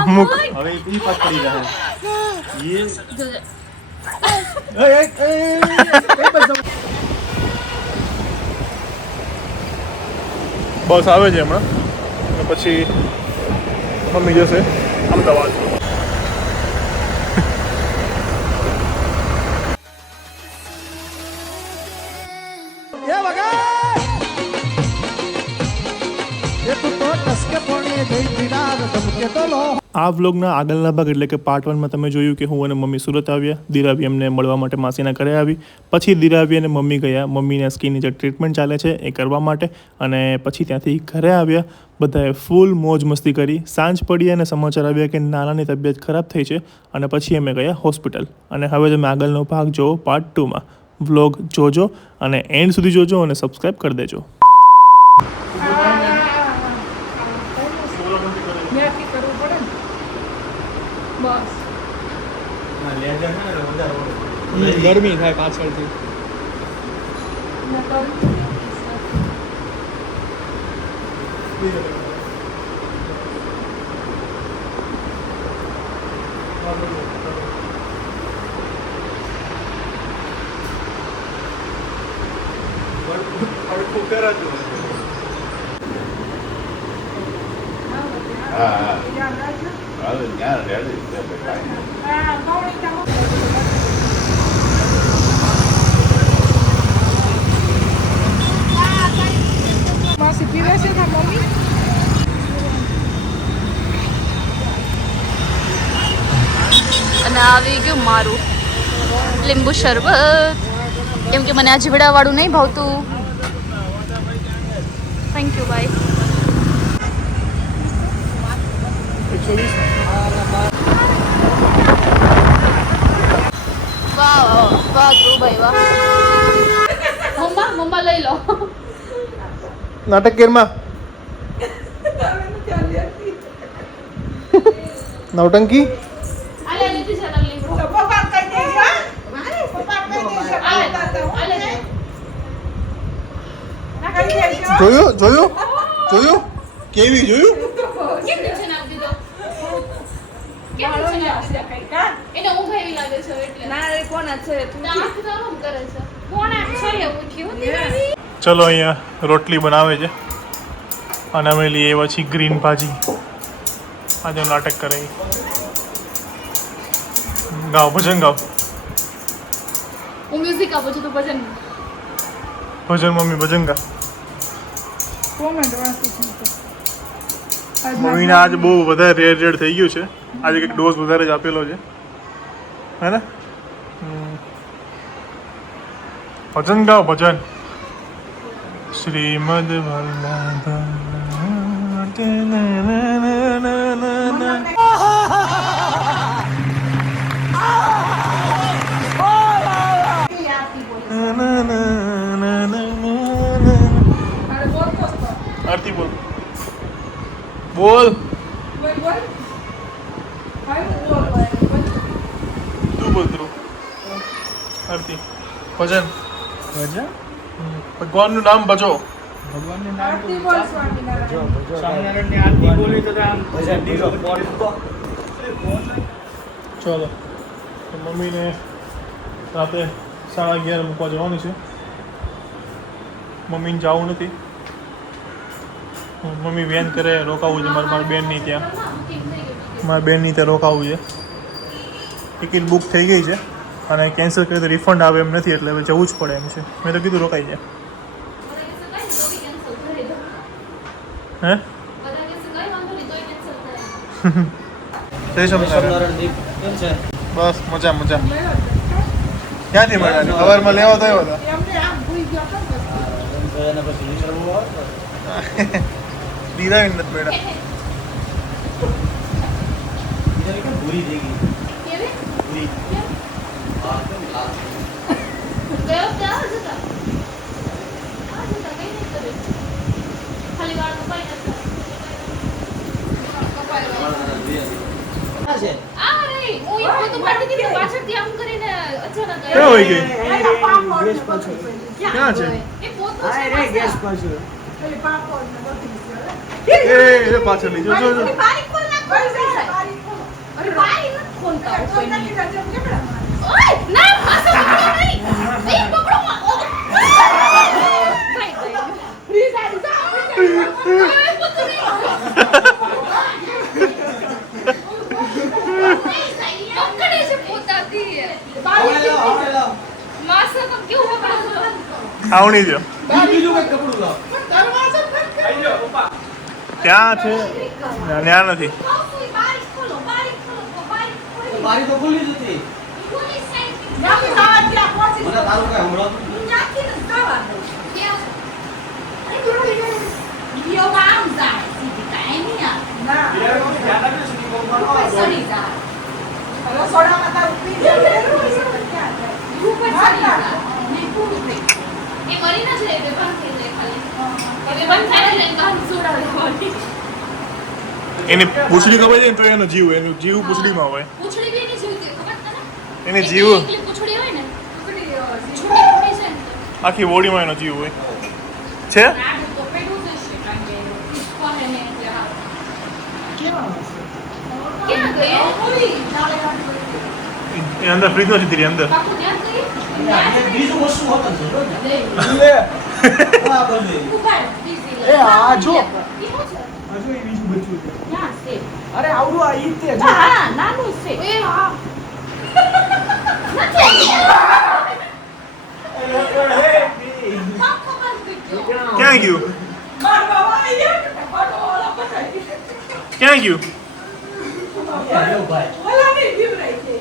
અમુક હવે ઈ પાસ પડી જાય બસ આવે છે હમણાં પછી મમ્મી જશે અમદાવાદ. આ વ્લોગના આગળના ભાગ એટલે કે પાર્ટ 1માં તમે જોયું કે હું અને મમ્મી સુરત આવ્યા. દિરાવી એમને મળવા માટે માસીના ઘરે આવી. પછી દિરાવી અને મમ્મી ગયા મમ્મીના સ્કિનની જે ટ્રીટમેન્ટ ચાલે છે એ કરવા માટે, અને પછી ત્યાંથી ઘરે આવ્યા. બધાએ ફૂલ મોજ મસ્તી કરી. સાંજ પડી અને સમાચાર આવ્યા કે નાનાની તબિયત ખરાબ થઈ છે, અને પછી અમે ગયા હોસ્પિટલ. અને હવે તમે આગળનો ભાગ જોવો પાર્ટ 2માં. વ્લોગ જોજો અને એન્ડ સુધી જોજો અને સબસ્ક્રાઈબ કરી દેજો. ગરમી થાય પાછળથી. માસી પીવે છે ને મમ્મી? અને આવી ગયું મારું લીંબુ શરબત, કેમ કે મને આ જીવડા વાળું નહીં ભાવતું. Thank you bye. વાહ વાહ ધ્રુવભાઈ વાહ. મમ્મા લઈ લો નાટક કેરમાં નવટંકી જોયું કેવી જોયું. ચલો અહીંયા રોટલી બનાવે છે અને અમે લઈએ પછી ગ્રીન ભાજી. આજે નાટક કરે ગાવ ભજન ગાવ. હું મ્યુઝિક આપું છું તો ભજન મમ્મી ભજન ગા. કોમેન્ટ વાંચી છે. મમ્મીને આજે બહુ વધારે રેડ થઈ ગયું છે. આજે કંઈક ડોઝ વધારે જ આપેલો છે હે ને. ભજન ગાઓ ભજન. શ્રીમદ આરતી બોલ બોલ તું બોલ તું આરતી ભજન ભગવાનનું નામ ભજો. ભગવાનનું નામ આરતી બોલ સ્વામિનારાયણની આરતી બોલી તો આમ ભજન દીરો. ચલો તો મમ્મીને રાતે 11:30 મૂકવા જવાનું છે. મમ્મીને જવું નથી. મમ્મી વેન કરે રોકાવું છે. મારી બેનની ત્યાં રોકાવું છે. ટિકિટ બુક થઈ ગઈ છે અને કેન્સલ કરી તો રિફંડ આવે એમ નથી, એટલે હવે જવું જ પડે એમ છે. મેં તો કીધું રોકાઈ જાય. હે બસ મજા મજા. ક્યાંથી મળ્યા? સવારમાં લેવા તો આવ્યા હતા. દીરાવી નથી મેળા. ભૂરી થઈ ગઈ. ભૂરી. ક્યાં હોય ગઈ? ક્યાં છે? ગેસ પાછળ એટલે પાપડ ને બધી છે. એ પાછળ લઈ જો જો જો. બારી ખોલ નાખ બારી જાય. બારી ખોલો. અરે બારી નથી ખોલતા તો કોઈ નથી નહીં. જતું કેમડા મારે? ઓય ના માસા પકડો નહીં. એ પકડો માં. કઈ ગઈ. ફ્રી ગાડી જા. ઓય પકડી. પકડે છે પોતાથી. માસા તો કેવું પકડો છો? આવણી જો બીજું કઈ કપડું લાવ દરવાજો બંધ કરી. આઈ જાઓ પપ્પા ત્યાં છે ત્યાં નથી. બારી ખોલો બારી ખોલો બારી ખોલો. બારી તો ખુલ્લી જ હતી. ખોલી સાઈડ. નાખી જવા ત્યાં પહોંચી મને તારું કઈ હમણાં નાખીને જવા દો. યો આમ જાય સીધી કાઈ નહીં આ. ના ધ્યાન રાખજો સુધી પપ્પાનો સડી જાય. રસોડામાં તારું પી જાય. ક્યાં જાય? ઉપર સડી જાય. ને પૂરું થઈ. એ મરી ના જાય બે બંધ થઈ જાય ખાલી. હવે બંધ થાય એટલે કામ છોડાવે હોતી. એની પૂછડી ખબર છે ને તો એનો જીવ પૂછડીમાં હોય. પૂછડી બી એની જીવતી ખબર તને? એની જીવ એકલી પૂછડી હોય ને. ટુકડી છૂટી પડી છે ને. આખી બોડીમાં એનો જીવ હોય છે. રાડું તો પેડું જ હશે કારણ કે કોને ને ત્યાં. ક્યાં ગઈ? પૂરી એ અંદર ફ્રીજમાં સીધી રહી અંદર. કાકુ ત્યાં ગઈ? બીજું વસ્તુ હોતું છે જો ને. લે. આ બને. ઉભાર, busy લે. એ આ જો. એ શું છે? હજુ એ બીજું બચ્યું છે ક્યાં છે? અરે આવડું આ ઈ તે જો હા, નાનું છે. એ હા. નથી. કાકો બંધ થઈ ગયો. ક્યાં ગયું માર બાબા આયા કે ફોટો વાળા બતાવી. ક્યાં ગયું આયો ભાઈ. ઓલા ની જીવરાઈ છે.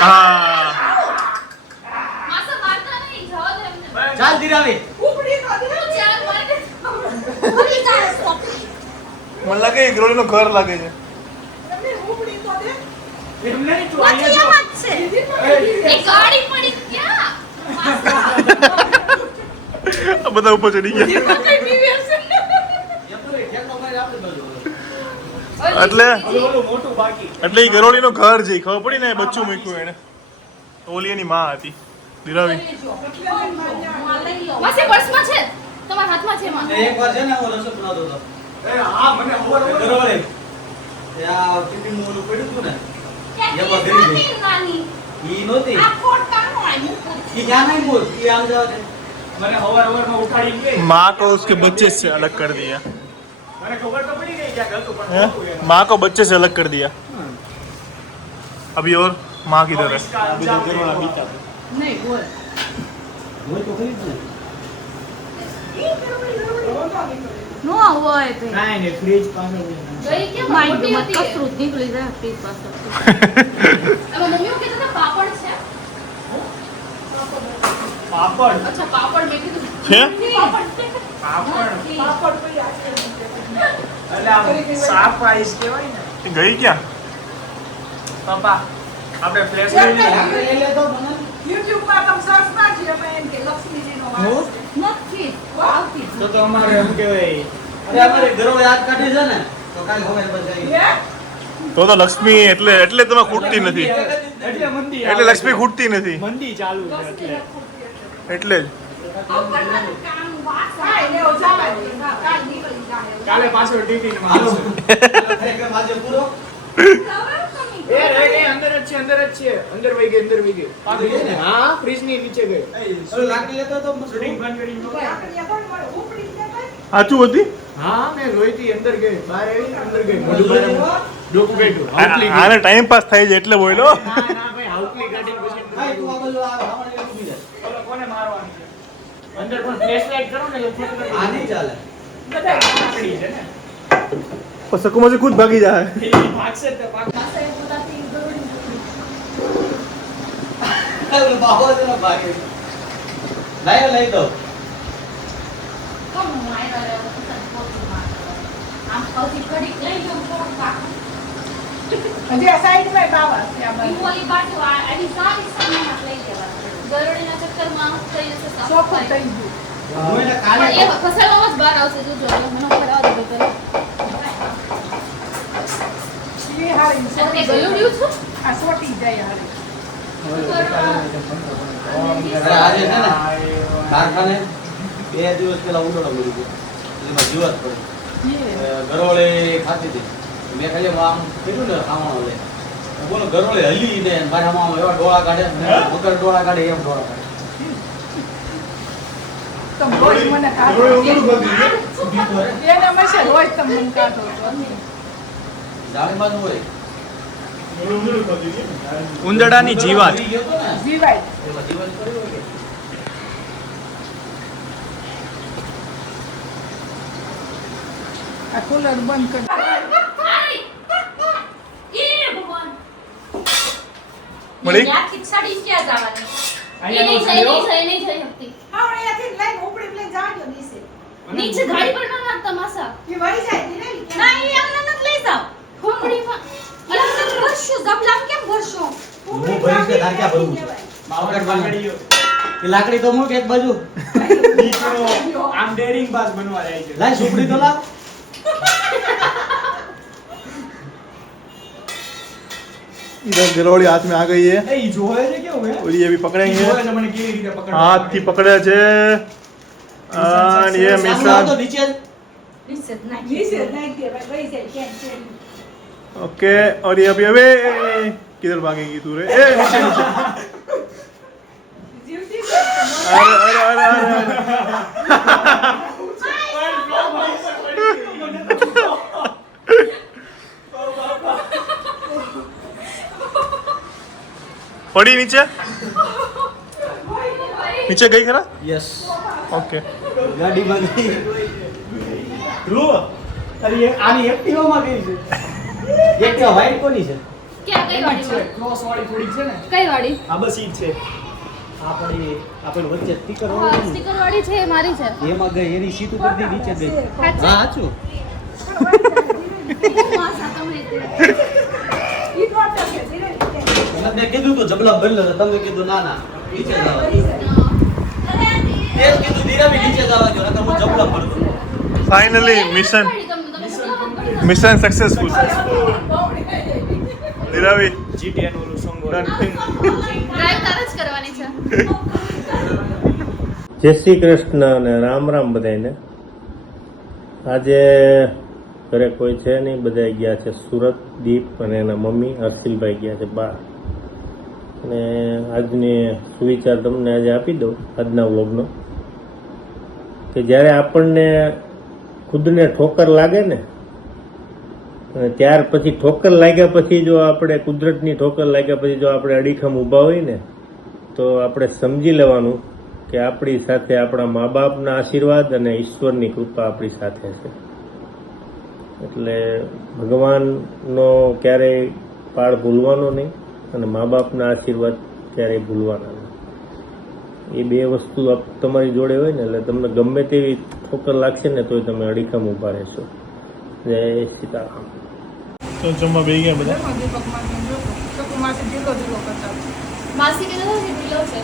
હા માસા મારતા નહીં, જવા દે એમને. ચાલ ધીરાવી. ઉપડી તો દે. તું ચાર માર દે. ભૂલી જાય stop. મને લાગે એ ગરોળીનો ઘર લાગે છે. તમે ઉપડી તો દે. એમ નહીં તું પછી અહીંયા એમ જ છે. દીદી એ ગાડી પડી ક્યાં? માસા. આ બધા ઉપર ચડી ગયા એમાં કઈ બિવેર છે? એમ તો રે ખેતો મારી આપણે બાજુ. એટલે ઓલું મોટું બાકી એટલે એ ગરોળીનો ઘર છે ખબર પડી ને બચ્ચું મૂક્યું એને ઓલી એની માં હતી દિરાવી માસી પર્સમાં છે? તમારા હાથમાં છે માં? એક વાર છે ને હું રસોઈ બનાવતો હતો. એ હા મને ખબર બરોબર એ. ત્યાં ટિફિનમાં ઓલું પડ્યું હતું ને. એમાં ગરી ગઈ. નાની નાની. ઈ નહોતી. આ ખોટાનું આ મૂકું. ઈ જ્યાં નહીં બોલ. ઈ આમ જવા દે. મને હવારમાં ઉઠાડી ગઈ माँ को उसके बच्चे से अलग कर दिया મને ખબર તો પડી ગઈ ક્યાંક હતું પણ हैं? નહોતું એમ. माँ को बच्चे से अलग कर दिया अभी और माँ किधर है इसका अंजाम देखो। નહીં બોલ. હોય તો ખરી જ ને. નો હોય તે. કાંઈ નહીં ફ્રીજ પાસે ગઈ કેમ મોટી હતી? કસરું નીકળી જાય ફ્રીજ પાસે. એમાં મમ્મીઓ કહેતા હતા પાપડ છે. પાપડ અચ્છા પાપડ મેં કીધું છે? પાપડ છે. પાપડ પાપડ પઈ આ છે. એટલે આમ સાપ આઈસ કહેવાય ને એ ગઈ ક્યાં પપ્પા આપણે ફ્લેશ જેમ લઈ લઈએ. આપણે એ લેતો મને. YouTube માં તમે સર્ચ મારજો એમાં એમ કે લક્ષ્મીજીનો વાસ. નથી આવતી જ. તો અમારે એમ કહેવાય અરે અમારે ઘરો યાદ કાઢી છે ને તો કાલ ખબર પછી હે? તો લક્ષ્મી એટલે તમે ખૂટતી નથી એટલે મંદી એટલે લક્ષ્મી ખૂટતી નથી મંદી ચાલુ છે એટલે એટલે જ આવું કરવાનું કામ વાસ કાંઈ નહીં, હવે જવા દે. કાલ નીકળી જાય. કાલે પાછો ટિફિન માં હાલો. આવશે ખરેખર માજે પૂરો. એ રહી ગઈ અંદર જ છે અંદર વહી ગઈ પાછી ગઈ ને? હા ફ્રીજ ની નીચે ગઈ ઓલો લાકડી લેતો તો મસ્ત. શૂટિંગ બંધ કરી દો. આપણે યાદ હોય ને, ઉપડી જાય ભાઈ. સાચું હતી હા મેં લોહીથી અંદર ગઈ બહાર આવી અંદર ગઈ મોઢું બહાર ડોકું કાઢ્યું આઉટલી ગઈ. આને ટાઈમ પાસ થાય છે એટલે બોલ્યો ના ના ભાઈ આઉટલી કાઢીને પછી ભાઈ તું આ બાજુ આ હમણાં ઊભી જાય. બોલો કોને મારવાનું છે અંદર પણ ફ્લેશ લાઈટ કરો ને એટલે ફૂટ આ નહીં ચાલે. બધાય લાકડી છે ને સકુમાંથી ખુદ ભાગી જાય એ ભાગશે તો ભાગ માસાએ પોતાથી ગરોળી પકડી. ઓલો બાબો છે ને ભાગે. લઈ દો. કોણ માયરા લેવા પસંદ પોતું માં. આમ સૌથી ઘડીક લઈ લો થોડું પાકું. હજી આ સાઈડમાં બાવા છે આ બાજુ. ઈ બાજુ આની સારી સામે લઈ લેવા. ગરોળીના ચક્કરમાં થઈ જશે સાફ ચોખ્ખું સફાઈ. થઈ ગયું. હું એને કાલે પણ એ ખસેડવામાં જ બહાર આવશે જોજો મને ખરાબ દે પેલા. એ હારી અને સોટી તે ગયું રહ્યું છે? આ સોટી જાય હારી. અરે આજે છે ને કારખાને 2 દિવસ પહેલા ઉડોડો મળી ગયો. એમાં જીવાત પડે. ગરોળે ખાતી હતી. મેં ખાલી આમ કીધું ને ખાવાનું લે. બોલો ગરોળે હલીને મારે આમ એવા ડોળા કાઢે વગર ડોળા કાઢે એમ ડોળા કાઢે. તમે રોજ મને કાઢો. એને મશે રોજ તમે મને કાઢો. જાળીમાં જ હોય. ઉંદરડાની જીવાત. મરી ગયો તો ને, જીવાય. એમાં જીવાત પડી હોય કે? આ કુલર બંધ કરી. મળી? યા ખીચડી ક્યાં જવાની? અહીંયા એ નહીં થઈ શકતી. હા, અહીંયાથી લઈને ઉપડી લઈને જવા દો નીચે. નીચે ગાડી પર ના નાખતા માસા. એ વળી જાય ધીરે ધીરે. ના, એ અમને નથી લઈ જાવ. ખોપડીમાં. અલા, તમે ભરશો, જબલામ કેમ ભરશો? હું ભરીશ કે તાર ક્યાં ભરવું છે? એ લાકડી તો મૂક એક બાજુ. આમ ડેરિંગ બાજ બનવા જાય છે. લાય સુપડી તો લાવ. इधर गरोળી हाथ में आ गई है એ જોવે છે કેવું હે? और ये भी पकड़ेंगे જોવે છે મને કેવી રીતે પકડવા. हाथ થી પકડે છે અને ये સામે લાવ તો मिशन નીચે જ. નીચે જ નાખી. નીચે નાખી દે ભાઈ વળી જાય કેમ છે. ओके और ये अभी अबे किधर भागेगी तू रे ए नीचे नीचे જીવતી अरे अरे अरे अरे पड़ी नीचे नीचे गई खरा યસ ओके ગાડીમાં ગઈ. ધ્રુવ, તારી આની એક્ટિવામાં ગઈ છે. એક્ટિવા વાઈટ કોની છે? ક્યાં કઈ વાડી છે ક્રોસ વાળી થોડીક છે ને. કઈ વાડી? આ બસ ઈ જ છે. આપણે વચ્ચે સ્ટીકર હા, સ્ટીકર વાડી છે એ મારી છે. એમાં ગઈ એની સીટ ઉપર થી નીચે ગઈ. સાચે? હા સાચું. માસા તમે તે. ઈ તો ટકે ધીરે ધીરે. તમે મેં કીધું તો જબલા બદલો તમે કીધું ના ના નીચે જવા દો. તે જ કીધું ધીરાવી નીચે જવા દો નકર હું જબલા પડતો. फाइनली मिशन मिशन सक्सेसफुल दिरावी જીટીએ નું ઓલું સોંગ ડન ડ્રાઈવ તારે જ કરવાની છે. જય શ્રી કૃષ્ણ અને રામ રામ બધાને. આજે ઘરે કોઈ છે નહીં, બધા ગયા છે સુરત. દીપ અને એના મમ્મી હર્ષિલભાઈ ગયા છે બહાર. અને આજની સુવિચાર તમને આજે આપી દઉં આજના વ્લોગનો, કે જ્યારે આપણને ખુદને ઠોકર લાગે ને, અને ત્યાર પછી ઠોકર લાગ્યા પછી જો આપણે કુદરતની ઠોકર લાગ્યા પછી જો આપણે અડીખમ ઊભા હોય ને, તો આપણે સમજી લેવાનું કે આપણી સાથે આપણા મા બાપના આશીર્વાદ અને ઈશ્વરની કૃપા આપણી સાથે છે. એટલે ભગવાનનો ક્યારેય પાળ ભૂલવાનો નહીં અને મા બાપના આશીર્વાદ ક્યારેય ભૂલવાના નહીં. એ બે વસ્તુ તમારી જોડે હોય ને એટલે તમને ગમે તેવી ઠોકર લાગશે ને તોય તમે અડીખમ ઊભા રહેશો. જય સીતારામ. તો જમવા બેસી ગયા બધા. દીપક માસી જો ચકુ માસી ઢીલો ઢીલો કરતા હતા. માસી કીધું છે ઢીલો છે.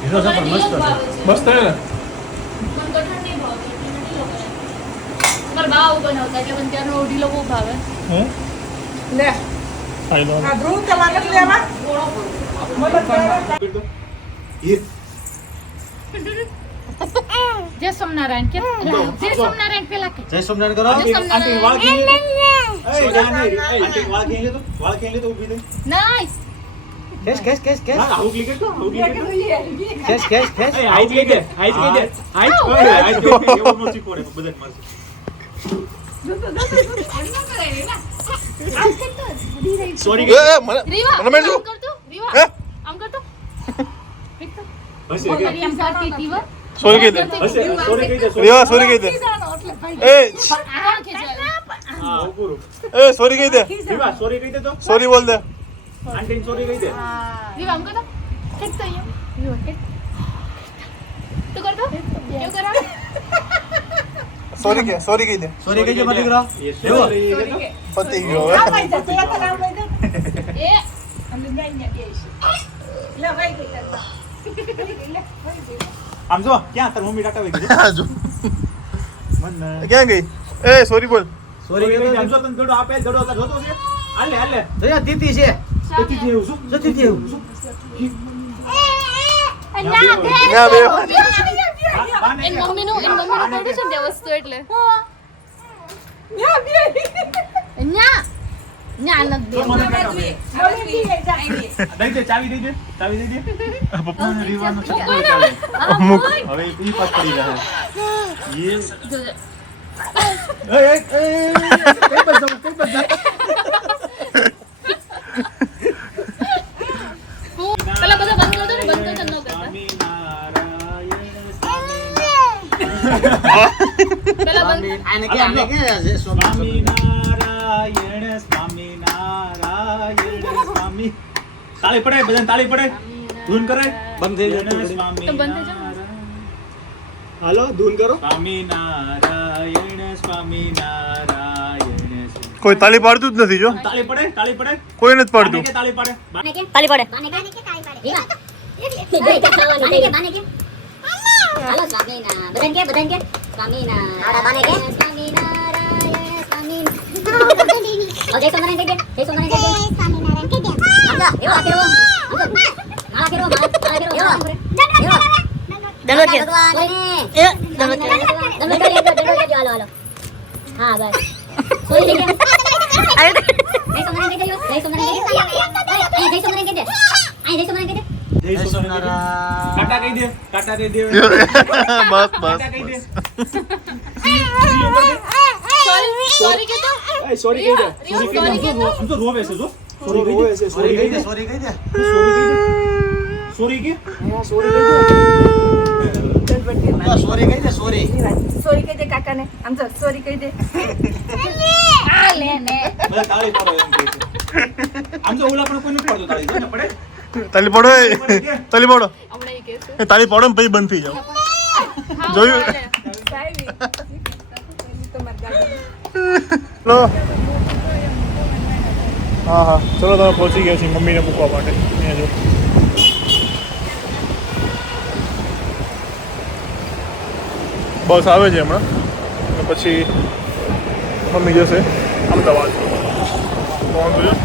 ઢીલો છે પણ મસ્ત છે. મસ્ત હે ને મને કઠણ નહીં ભાવતો, એટલે મેં ઢીલો કર્યો. મારા બા આવું બનાવતા એટલે મને ત્યારનો ઢીલો બહુ ભાવે. હે લે ખાઈ લો આ ધ્રુવ તમારે નથી લેવા. જય સોમનારાયણ કે જય સોમનારાયણ પેલા કે જય સોમનાથ કરો. જય આંટી વાળ ખેંચી લે. સોમનારાયણ. એ જા નહીં. એ આંટી વાળ ખેંચી લે તો. વાળ ખેંચી લે તો ઊભી થઈ. નાઈસ. કેસ કેસ કેસ કેસ ના, આવું ક્લિક કરો. આવું ક્લિક કરો. કેસ કેસ કેસ. એ હાઈટ કહી દે. હાઈટ કહી દે. હાઈટ કહી દે. હાઈટ કહી દે. એવું નો શીખવાડે બધાને મારશે. સોરી એ મને રીવા મને મેં જો. આમ કરતો હે? રીવા આમ કરતો હશે કે આમ કરતી રીવા સોરી કહી દે હશે સોરી કહી દે. રેવા સોરી કહી દે એ આ ખેંચવાય. હા પૂરું. એ સોરી કહી દે રીવા સોરી કહી દે તો. સોરી બોલ દે આંટીને સોરી કહી દે. રીવા આમ કરતો ખેંચતો અહીંયા રીવા ખેંચ તું કરતો કેવું કરાવે સોરી કહી દે સોરી કઈ છે મારી દીકરા? લેવો. પતી ગયો હવે એ આમ જો ક્યાં તાર મમ્મી ટાટા વઈ ગઈ. જો મને ક્યાં ગઈ એ સોરી બોલ સોરી કઈ આમ જો તને દડો આપે દડો તાર જોતો છે. હાલે હાલે. દયા દીતી છે. જતી જેવું શું? જતી દેવું. ત્યાં બે બાને એન મમ્મીનું પડ્યું છે ને ત્યાં વસ્તુ એટલે ન્યા નથી દઈ દે ચાવી દઈ દે પપ્પાને રીવાનો છે અમુક હવે ઈ પાસ પડી રહે ये જોજે. કઈ બસ પેલા બધા બંધ કરતો ને બંધ કરતો ન કરતા પેલા બંધ આને કે સ્વામિનારાયણ સ્વામિનારાયણ સ્વામી તાળી પડે બધાને તાળી પડે ધૂન કરે બંધ થઈ જાય તો બંધ થઈ જાવ. હાલો ધૂન કરો સ્વામિનારાયણ સ્વામિનારાયણ કોઈ તાળી પાડતું જ નથી જો તાળી પડે કોઈ નથી પાડતું કે તાળી પડે તાલી પડે હાલો સ્વામિનારાયણ બધાને કે સ્વામિનારાયણ સ્વામિનારાયણ જય સોમનારાયણ કહી દે જય સોમનારાયણ કહી દે સમજો એવો કેવો સમજો માળા કેવો દંડવત કે એ દંડવત કે હાલો હાલો હા બસ સોરી દે જય સોમનારાયણ કહી દે જય સોમનારાયણ કહી દે જય સોમનારાયણ કહી દે જય સોમનારાયણ કાકા કહી દે કાકા કહી દે બસ કાકા કહી દે સોરી કે તો એ સોરી કહી દે સોરી કે તો આમ તો રોવે છે જો સોરી કહી દે સોરી કહી દે સોરી કે સોરી કહી દે સોરી સોરી કહી દે કાકાને આમ તો સોરી કહી દે આ લે ને બધા તાળી પાડો એમ કહે છે આમ તો ઓલા પણ કોઈ નથી પાડતો તાળી જો ને પડે તાળી પાડો એ. તાળી પાડો હમણાં ઈ કહેશે એ તાળી પાડો ને પછી બંધ થઈ જાવ જોયું? સાહેબ તમાર ગાડી ચલો હા ચલો તમે પહોંચી ગયા છીએ મમ્મીને મૂકવા માટે અહીંયા જો બસ આવે છે હમણાં અને પછી મમ્મી જશે અમદાવાદ કોણ જોયો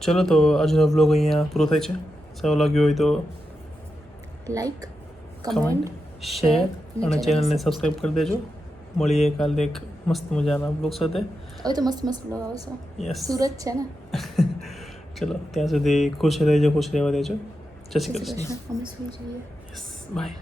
ચલો તો આજનો બ્લોગ અહીંયા પૂરો થાય છે સારો લાગ્યો હોય તો લાઈક કમેન્ટ શેર અને ચેનલને સબસ્ક્રાઈબ કરી દેજો મળીએ કાલે એક મસ્ત મજાના બ્લોગ સાથે હવે તો મસ્ત મસ્ત બ્લોગ આવશે યસ સુરત છે ને ચલો ત્યાં સુધી ખુશ રહેજો ખુશ રહેવા દેજો જય શ્રી કૃષ્ણ અમે સુઈ જઈએ યસ બાય